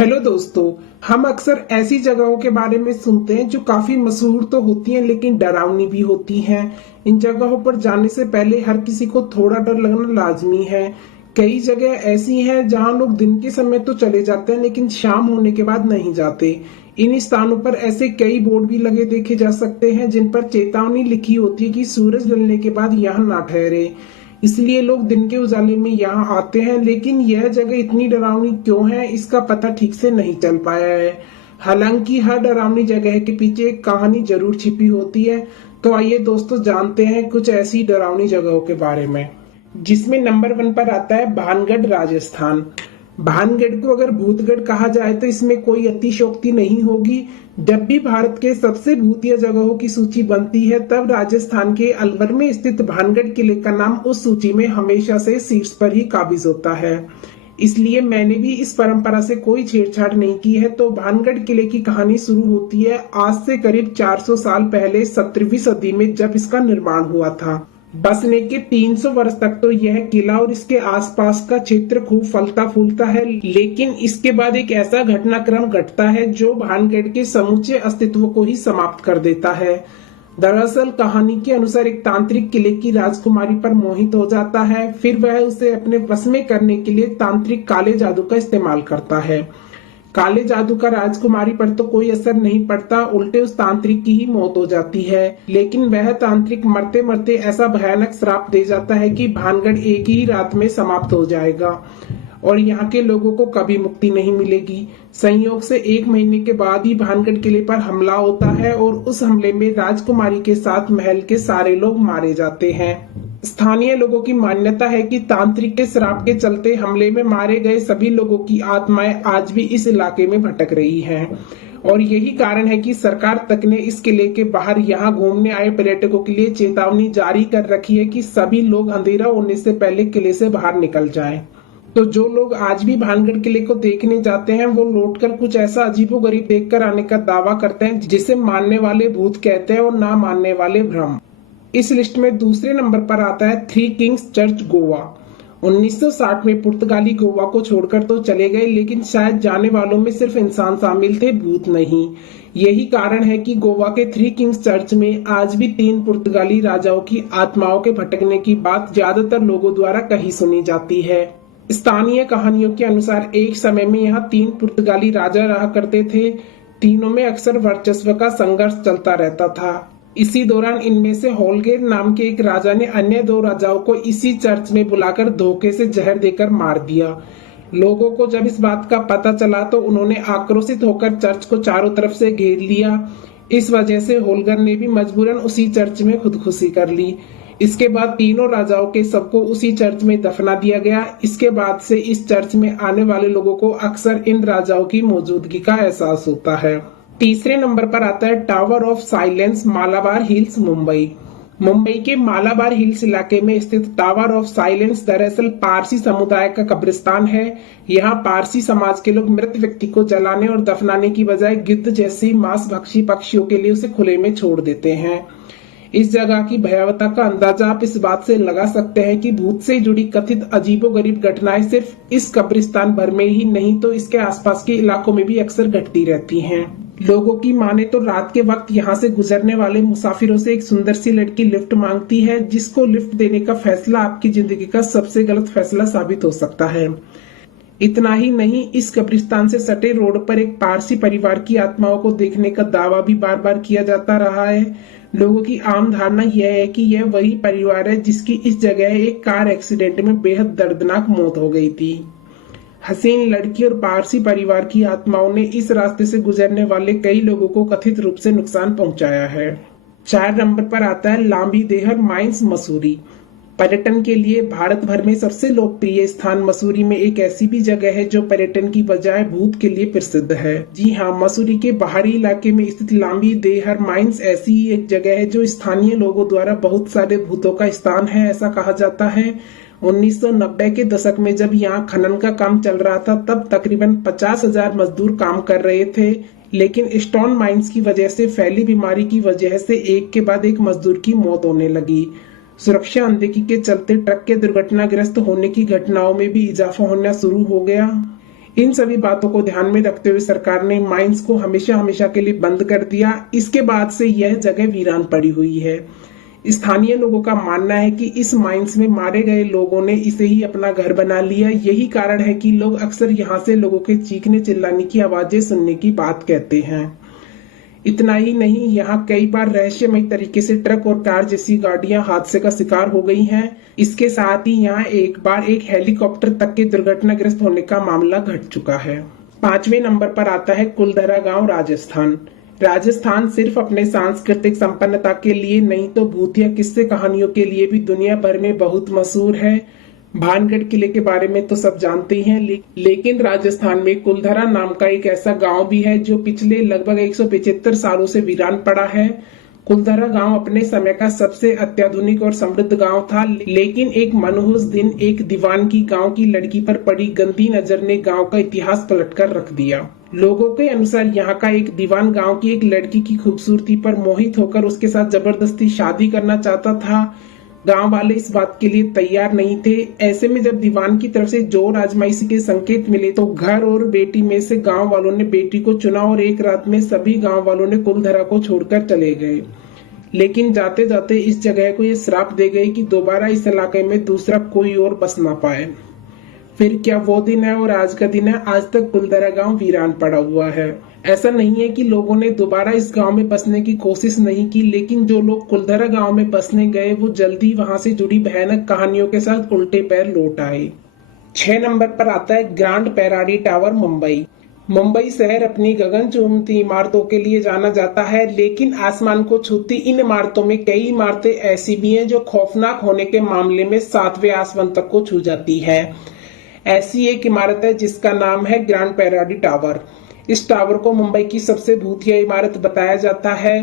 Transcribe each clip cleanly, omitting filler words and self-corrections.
Hello दोस्तों। हम अक्सर ऐसी जगहों के बारे में सुनते हैं जो काफी मशहूर तो होती हैं लेकिन डरावनी भी होती हैं। इन जगहों पर जाने से पहले हर किसी को थोड़ा डर लगना लाजमी है। कई जगह ऐसी हैं जहां लोग दिन के समय तो चले जाते हैं लेकिन शाम होने के बाद नहीं जाते। इन स्थानों पर ऐसे कई बोर्ड भी लगे देखे जा सकते हैं जिन पर चेतावनी लिखी होती है कि सूरज ढलने के बाद यहाँ ना ठहरे। इसलिए लोग दिन के उजाले में यहाँ आते हैं, लेकिन यह जगह इतनी डरावनी क्यों है इसका पता ठीक से नहीं चल पाया है। हालांकि हर डरावनी जगह के पीछे एक कहानी जरूर छिपी होती है। तो आइए दोस्तों जानते हैं कुछ ऐसी डरावनी जगहों के बारे में, जिसमें नंबर 1 पर आता है भानगढ़ राजस्थान। भानगढ़ को अगर भूतगढ़ कहा जाए तो इसमें कोई अतिशयोक्ति नहीं होगी। जब भी भारत के सबसे भूतिया जगहों की सूची बनती है तब राजस्थान के अलवर में स्थित भानगढ़ किले का नाम उस सूची में हमेशा से शीर्ष पर ही काबिज होता है। इसलिए मैंने भी इस परंपरा से कोई छेड़छाड़ नहीं की है। तो भानगढ़ किले की कहानी शुरू होती है आज से करीब 400 साल पहले 17वीं सदी में, जब इसका निर्माण हुआ था। बसने के 300 वर्ष तक तो यह किला और इसके आसपास का क्षेत्र खूब फलता फूलता है, लेकिन इसके बाद एक ऐसा घटनाक्रम घटता है जो भानगढ़ के समूचे अस्तित्व को ही समाप्त कर देता है। दरअसल कहानी के अनुसार एक तांत्रिक किले की राजकुमारी पर मोहित हो जाता है। फिर वह उसे अपने वश में करने के लिए तांत्रिक काले जादू का इस्तेमाल करता है। काले जादू का राजकुमारी पर तो कोई असर नहीं पड़ता, उल्टे उस तांत्रिक की ही मौत हो जाती है। लेकिन वह तांत्रिक मरते मरते ऐसा भयानक श्राप दे जाता है कि भानगढ़ एक ही रात में समाप्त हो जाएगा और यहाँ के लोगों को कभी मुक्ति नहीं मिलेगी। संयोग से 1 महीने के बाद ही भानगढ़ किले पर हमला होता है और उस हमले में राजकुमारी के साथ महल के सारे लोग मारे जाते हैं। स्थानीय लोगों की मान्यता है कि तांत्रिक के श्राप के चलते हमले में मारे गए सभी लोगों की आत्माएं आज भी इस इलाके में भटक रही हैं और यही कारण है कि सरकार तक ने इस किले के बाहर यहाँ घूमने आए पर्यटकों के लिए चेतावनी जारी कर रखी है कि सभी लोग अंधेरा होने से पहले किले से बाहर निकल जाएं। तो जो लोग आज भी भानगढ़ किले को देखने जाते हैं वो लौटकर कुछ ऐसा अजीबोगरीब देखकर आने का दावा करते हैं जिसे मानने वाले भूत कहते हैं और ना मानने वाले भ्रम। इस लिस्ट में दूसरे नंबर पर आता है थ्री किंग्स चर्च गोवा। 1960 में पुर्तगाली गोवा को छोड़कर तो चले गए, लेकिन शायद जाने वालों में सिर्फ इंसान शामिल थे, भूत नहीं। यही कारण है कि गोवा के थ्री किंग्स चर्च में आज भी 3 पुर्तगाली राजाओं की आत्माओं के भटकने की बात ज्यादातर लोगों द्वारा कही सुनी जाती है। स्थानीय कहानियों के अनुसार एक समय में यहाँ 3 पुर्तगाली राजा रहा करते थे। तीनों में अक्सर वर्चस्व का संघर्ष चलता रहता था। इसी दौरान इनमें से होलगेर नाम के एक राजा ने अन्य 2 राजाओं को इसी चर्च में बुलाकर धोखे से जहर देकर मार दिया। लोगों को जब इस बात का पता चला तो उन्होंने आक्रोशित होकर चर्च को चारों तरफ से घेर लिया। इस वजह से होलगर ने भी मजबूरन उसी चर्च में खुदकुशी कर ली। इसके बाद तीनों राजाओं के सबको उसी चर्च में दफना दिया गया। इसके बाद से इस चर्च में आने वाले लोगों को अक्सर इन राजाओं की मौजूदगी का एहसास होता है। तीसरे नंबर पर आता है tower of silence, Malabar hills, Mumbai. Mumbai के मालाबार हिल्स इलाके में स्थित टावर ऑफ साइलेंस दरअसल पारसी समुदाय का कब्रिस्तान है। यहाँ पारसी समाज के लोग मृत व्यक्ति को जलाने और दफनाने की बजाय गिद्ध जैसी मांसभक्षी पक्षियों के लिए उसे खुले में छोड़ देते हैं। इस जगह की भयावहता का अंदाजा आप इस बात से लगा सकते हैं कि भूत से जुड़ी कथित अजीबोगरीब घटनाएं सिर्फ इस कब्रिस्तान भर में ही नहीं तो इसके आसपास के इलाकों में भी अक्सर घटती रहती हैं। लोगों की माने तो रात के वक्त यहाँ से गुजरने वाले मुसाफिरों से एक सुंदर सी लड़की लिफ्ट मांगती है, जिसको लिफ्ट देने का फैसला आपकी जिंदगी का सबसे गलत फैसला साबित हो सकता है। इतना ही नहीं, इस कब्रिस्तान से सटे रोड पर एक पारसी परिवार की आत्माओं को देखने का दावा भी बार बार किया जाता रहा है। लोगों की आम धारणा यह है कि यह वही परिवार है जिसकी इस जगह एक कार एक्सीडेंट में बेहद दर्दनाक मौत हो गई थी। हसीन लड़की और पारसी परिवार की आत्माओं ने इस रास्ते से गुजरने वाले कई लोगों को कथित रूप से नुकसान पहुंचाया है। 4 नंबर पर आता है लांबी देहर माइंस, मसूरी। पर्यटन के लिए भारत भर में सबसे लोकप्रिय स्थान मसूरी में एक ऐसी भी जगह है जो पर्यटन की बजाय भूत के लिए प्रसिद्ध है। जी हाँ, मसूरी के बाहरी इलाके में स्थित लांबी देहर माइंस ऐसी ही एक जगह है जो स्थानीय लोगों द्वारा बहुत सारे भूतों का स्थान है, ऐसा कहा जाता है। 1990 के दशक में जब यहाँ खनन का काम चल रहा था तब तकरीबन 50,000 मजदूर काम कर रहे थे, लेकिन स्टोन माइंस की वजह से फैली बीमारी की वजह से एक के बाद एक मजदूर की मौत होने लगी। सुरक्षा अनदेखी के चलते ट्रक के दुर्घटनाग्रस्त होने की घटनाओं में भी इजाफा होना शुरू हो गया। इन सभी बातों को ध्यान में रखते हुए सरकार ने माइंस को हमेशा हमेशा के लिए बंद कर दिया। इसके बाद से यह जगह वीरान पड़ी हुई है। स्थानीय लोगों का मानना है कि इस माइंस में मारे गए लोगों ने इसे ही अपना घर बना लिया। यही कारण है कि लोग अक्सर यहाँ से लोगों के चीखने चिल्लाने की आवाजें सुनने की बात कहते हैं। इतना ही नहीं, यहाँ कई बार रहस्यमय तरीके से ट्रक और कार जैसी गाड़ियां हादसे का शिकार हो गई हैं। इसके साथ ही यहाँ एक बार एक हेलीकॉप्टर तक के दुर्घटनाग्रस्त होने का मामला घट चुका है। 5वें नंबर पर आता है कुलधरा गांव, राजस्थान। राजस्थान सिर्फ अपने सांस्कृतिक संपन्नता के लिए नहीं तो भूतिया किस्से कहानियों के लिए भी दुनिया भर में बहुत मशहूर है। भानगढ़ किले के बारे में तो सब जानते ही हैं, लेकिन राजस्थान में कुलधरा नाम का एक ऐसा गांव भी है जो पिछले लगभग 175 सालों से वीरान पड़ा है। कुलधरा गांव अपने समय का सबसे अत्याधुनिक और समृद्ध गांव था, लेकिन एक मनहूस दिन एक दीवान की गांव की लड़की पर पड़ी गंदी नजर ने गांव का इतिहास पलटकर रख दिया। लोगों के अनुसार यहाँ का एक दीवान गांव की एक लड़की की खूबसूरती पर मोहित होकर उसके साथ जबरदस्ती शादी करना चाहता था। गांव वाले इस बात के लिए तैयार नहीं थे। ऐसे में जब दीवान की तरफ से जोर आजमाइशी के संकेत मिले तो घर और बेटी में से गांव वालों ने बेटी को चुना और एक रात में सभी गांव वालों ने कुलधरा को छोड़कर चले गए। लेकिन जाते जाते इस जगह को ये श्राप दे गई कि दोबारा इस इलाके में दूसरा कोई और बस ना पाए। फिर क्या वो दिन है और आज का दिन है। आज तक कुलधरा गांव वीरान पड़ा हुआ है। ऐसा नहीं है कि लोगों ने दोबारा इस गांव में बसने की कोशिश नहीं की, लेकिन जो लोग कुलधरा गांव में बसने गए वो जल्दी वहां से जुड़ी भयानक कहानियों के साथ उल्टे पैर लौट आए। 6 नंबर पर आता है ग्रांड पैराडी टावर, मुंबई। मुंबई शहर अपनी गगन चुंबती इमारतों के लिए जाना जाता है, लेकिन आसमान को छूती इन इमारतों में कई इमारतें ऐसी भी हैं जो खौफनाक होने के मामले में 7वें आसमान तक को छू जाती है। ऐसी एक इमारत है जिसका नाम है ग्रांड पैराडी टावर। इस टावर को मुंबई की सबसे भूतिया इमारत बताया जाता है।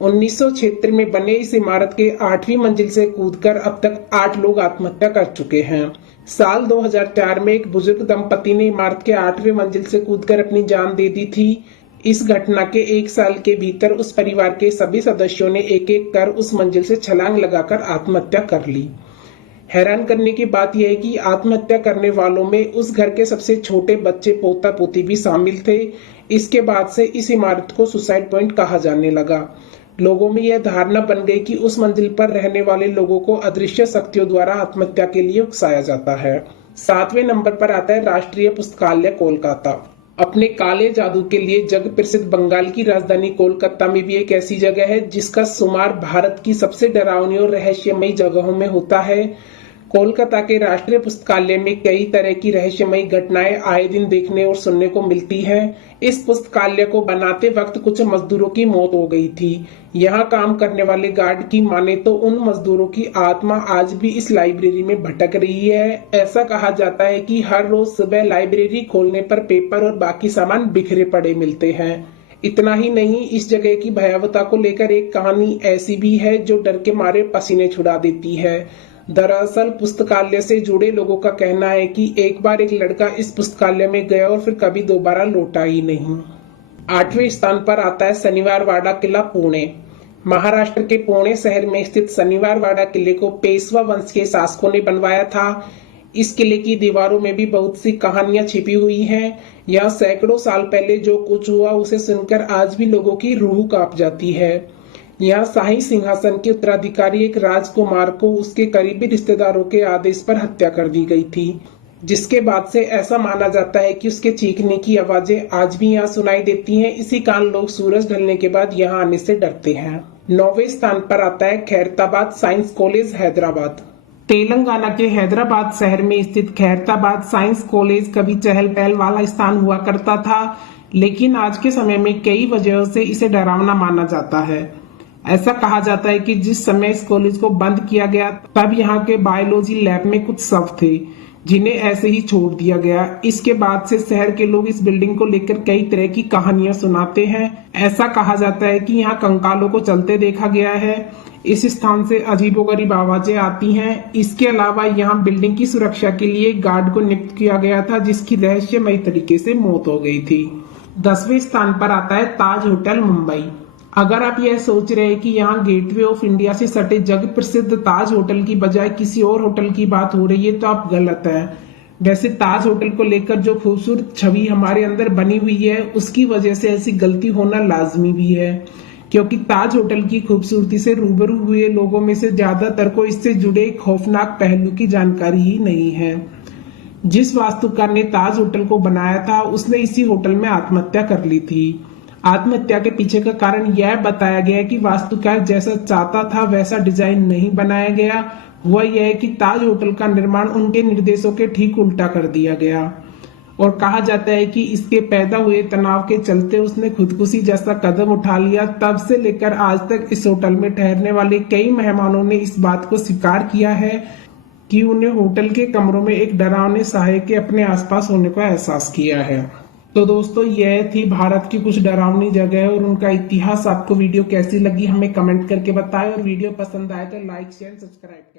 1976 में बने इस इमारत के 8वीं मंजिल से कूदकर अब तक 8 लोग आत्महत्या कर चुके हैं। साल 2004 में एक बुजुर्ग दंपति ने इमारत के 8वें मंजिल से कूदकर अपनी जान दे दी थी। इस घटना के 1 साल के भीतर उस परिवार के सभी सदस्यों ने एक एक कर उस मंजिल से छलांग लगाकर आत्महत्या कर ली। हैरान करने की बात यह है कि आत्महत्या करने वालों में उस घर के सबसे छोटे बच्चे पोता पोती भी शामिल थे। इसके बाद से इस इमारत को सुसाइड पॉइंट कहा जाने लगा। लोगों में यह धारणा बन गई कि उस मंजिल पर रहने वाले लोगों को अदृश्य शक्तियों द्वारा आत्महत्या के लिए उकसाया जाता है। 7वें नंबर पर आता है राष्ट्रीय पुस्तकालय, कोलकाता। अपने काले जादू के लिए जग प्रसिद्ध बंगाल की राजधानी कोलकाता में भी एक ऐसी जगह है जिसका शुमार भारत की सबसे डरावनी और रहस्यमयी जगहों में होता है। कोलकाता के राष्ट्रीय पुस्तकालय में कई तरह की रहस्यमयी घटनाएं आए दिन देखने और सुनने को मिलती हैं। इस पुस्तकालय को बनाते वक्त कुछ मजदूरों की मौत हो गई थी। यहाँ काम करने वाले गार्ड की माने तो उन मजदूरों की आत्मा आज भी इस लाइब्रेरी में भटक रही है। ऐसा कहा जाता है कि हर रोज सुबह लाइब्रेरी खोलने पर पेपर और बाकी सामान बिखरे पड़े मिलते हैं। इतना ही नहीं, इस जगह की भयावहता को लेकर एक कहानी ऐसी भी है जो डर के मारे पसीने छुड़ा देती है। दरअसल पुस्तकालय से जुड़े लोगों का कहना है कि एक बार एक लड़का इस पुस्तकालय में गया और फिर कभी दोबारा लौटा ही नहीं। 8वें स्थान पर आता है शनिवार वाड़ा किला, पुणे। महाराष्ट्र के पुणे शहर में स्थित शनिवार वाड़ा किले को पेशवा वंश के शासकों ने बनवाया था। इस किले की दीवारों में भी बहुत सी कहानियां छिपी हुई हैं। यहाँ सैकड़ों साल पहले जो कुछ हुआ उसे सुनकर आज भी लोगों की रूह कांप जाती है। यहाँ शाही सिंहासन के उत्तराधिकारी एक राजकुमार को उसके करीबी रिश्तेदारों के आदेश पर हत्या कर दी गई थी, जिसके बाद से ऐसा माना जाता है कि उसके चीखने की आवाजें आज भी यहाँ सुनाई देती हैं। इसी कारण लोग सूरज ढलने के बाद यहाँ आने से डरते हैं। 9वें स्थान पर आता है खैरताबाद साइंस कॉलेज, हैदराबाद। तेलंगाना के हैदराबाद शहर में स्थित खैरताबाद साइंस कॉलेज कभी चहल पहल वाला स्थान हुआ करता था, लेकिन आज के समय में कई वजहों से इसे डरावना माना जाता है। ऐसा कहा जाता है कि जिस समय इस कॉलेज को बंद किया गया तब यहाँ के बायोलॉजी लैब में कुछ शव थे जिन्हें ऐसे ही छोड़ दिया गया। इसके बाद से शहर के लोग इस बिल्डिंग को लेकर कई तरह की कहानियां सुनाते हैं। ऐसा कहा जाता है कि यहाँ कंकालों को चलते देखा गया है। इस स्थान से अजीबोगरीब आवाजें आती हैं। इसके अलावा यहाँ बिल्डिंग की सुरक्षा के लिए गार्ड को नियुक्त किया गया था जिसकी रहस्यमयी तरीके से मौत हो गई थी। 10वें स्थान पर आता है ताज होटल, मुंबई। अगर आप यह सोच रहे हैं कि यहाँ गेटवे ऑफ इंडिया से सटे जग प्रसिद्ध ताज होटल की बजाय किसी और होटल की बात हो रही है तो आप गलत है। वैसे ताज होटल को लेकर जो खूबसूरत छवि हमारे अंदर बनी हुई है, उसकी वजह से ऐसी गलती होना लाजमी भी है, क्योंकि ताज होटल की खूबसूरती से रूबरू हुए लोगों में से ज्यादातर को इससे जुड़े एक खौफनाक पहलू की जानकारी ही नहीं है। जिस वास्तुकार ने ताज होटल को बनाया था, उसने इसी होटल में आत्महत्या कर ली थी। आत्महत्या के पीछे का कारण यह बताया गया कि वास्तुकार जैसा चाहता था वैसा डिजाइन नहीं बनाया गया। हुआ यह है कि ताज होटल का निर्माण उनके निर्देशों के ठीक उल्टा कर दिया गया, और कहा जाता है कि इसके पैदा हुए तनाव के चलते उसने खुदकुशी जैसा कदम उठा लिया। तब से लेकर आज तक इस होटल में ठहरने वाले कई मेहमानों ने इस बात को स्वीकार किया है कि उन्हें होटल के कमरों में एक डरावने साये के अपने आसपास होने का एहसास किया है। तो दोस्तों, यह थी भारत की कुछ डरावनी जगह और उनका इतिहास। आपको वीडियो कैसी लगी हमें कमेंट करके बताएं, और वीडियो पसंद आए तो लाइक शेयर सब्सक्राइब करें।